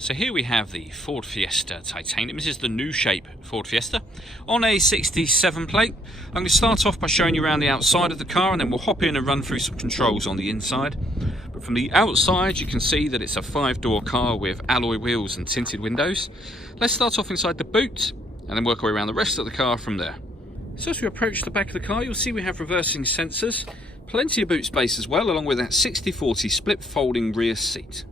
So here we have the Ford Fiesta Titanium. This is the new shape Ford Fiesta on a 67 plate. I'm going to start off by showing you around the outside of the car, and then we'll hop in and run through some controls on the inside. But from the outside you can see that it's a 5-door car with alloy wheels and tinted windows. Let's start off inside the boot and then work our way around the rest of the car from there. So as we approach the back of the car, you'll see we have reversing sensors, plenty of boot space as well, along with that 60/40 split folding rear seat.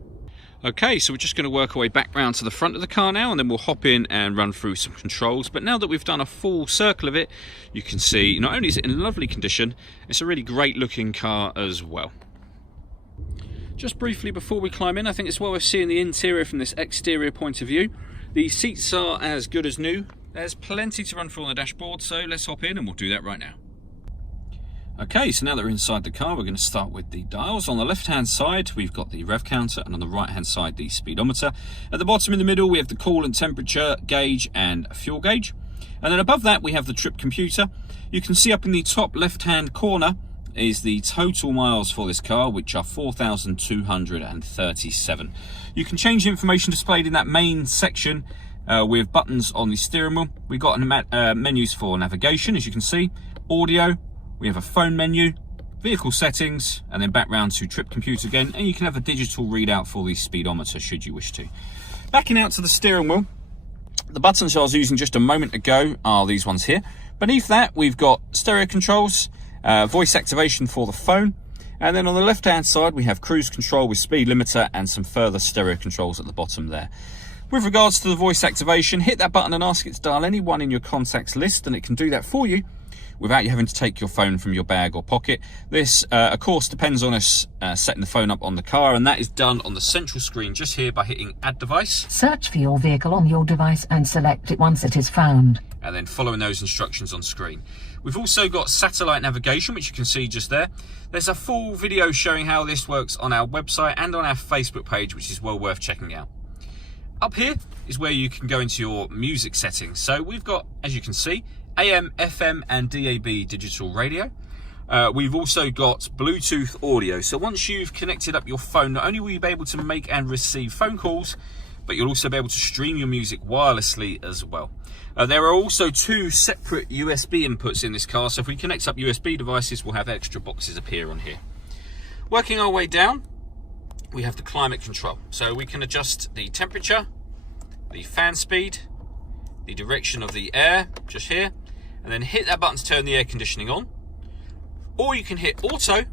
Okay, so we're just going to work our way back round to the front of the car now, and then we'll hop in and run through some controls. But now that we've done a full circle of it, you can see not only is it in lovely condition, it's a really great looking car as well. Just briefly before we climb in, I think it's well worth seeing the interior from this exterior point of view. The seats are as good as new. There's plenty to run through on the dashboard, so let's hop in and we'll do that right now. Okay, so now that we're inside the car, we're going to start with the dials. On the left-hand side, we've got the rev counter, and on the right-hand side, the speedometer. At the bottom in the middle, we have the coolant temperature gauge and fuel gauge. And then above that, we have the trip computer. You can see up in the top left-hand corner is the total miles for this car, which are 4,237. You can change the information displayed in that main section with buttons on the steering wheel. We've got menus for navigation, as you can see, audio. We have a phone menu, vehicle settings, and then back round to trip computer again, and you can have a digital readout for the speedometer should you wish to. Backing out to the steering wheel, the buttons I was using just a moment ago are these ones here. Beneath that, we've got stereo controls, voice activation for the phone, and then on the left-hand side, we have cruise control with speed limiter and some further stereo controls at the bottom there. With regards to the voice activation, hit that button and ask it to dial anyone in your contacts list, and it can do that for you without you having to take your phone from your bag or pocket. This, of course, depends on us setting the phone up on the car, and that is done on the central screen just here by hitting Add Device. Search for your vehicle on your device and select it once it is found. And then following those instructions on screen. We've also got satellite navigation, which you can see just there. There's a full video showing how this works on our website and on our Facebook page, which is well worth checking out. Up here is where you can go into your music settings. So we've got, as you can see, AM, FM and DAB digital radio. We've also got Bluetooth audio. So once you've connected up your phone, not only will you be able to make and receive phone calls, but you'll also be able to stream your music wirelessly as well. There are also 2 separate USB inputs in this car. So if we connect up USB devices, we'll have extra boxes appear on here. Working our way down, we have the climate control. So we can adjust the temperature, the fan speed, the direction of the air, just here, and then hit that button to turn the air conditioning on. Or you can hit auto,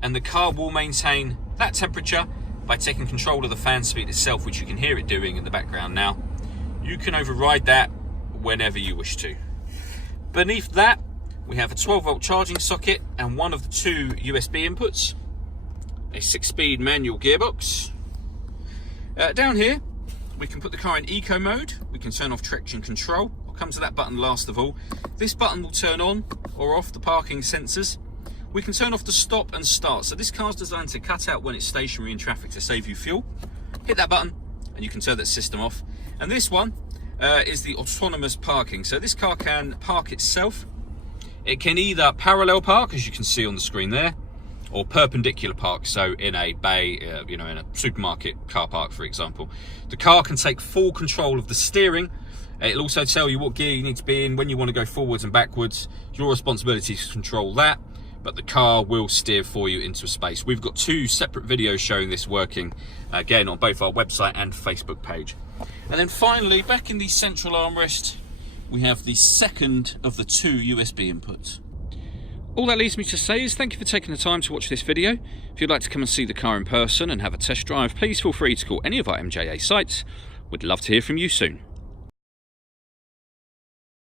and the car will maintain that temperature by taking control of the fan speed itself, which you can hear it doing in the background now. You can override that whenever you wish to. Beneath that, we have a 12-volt charging socket and one of the 2 USB inputs, a 6-speed manual gearbox. Down here, we can put the car in eco mode. We can turn off traction control. I'll come to that button last of all. This button will turn on or off the parking sensors. We can turn off the stop and start. So this car's designed to cut out when it's stationary in traffic to save you fuel. Hit that button and you can turn that system off. And this one is the autonomous parking. So this car can park itself. It can either parallel park, as you can see on the screen there, or perpendicular park, so in a bay, in a supermarket car park, for example. The car can take full control of the steering. It'll also tell you what gear you need to be in, when you want to go forwards and backwards. Your responsibility to control that, but the car will steer for you into space. We've got 2 separate videos showing this working, again, on both our website and Facebook page. And then finally, back in the central armrest, we have the second of the 2 USB inputs. All that leaves me to say is thank you for taking the time to watch this video. If you'd like to come and see the car in person and have a test drive, please feel free to call any of our MJA sites. We'd love to hear from you soon.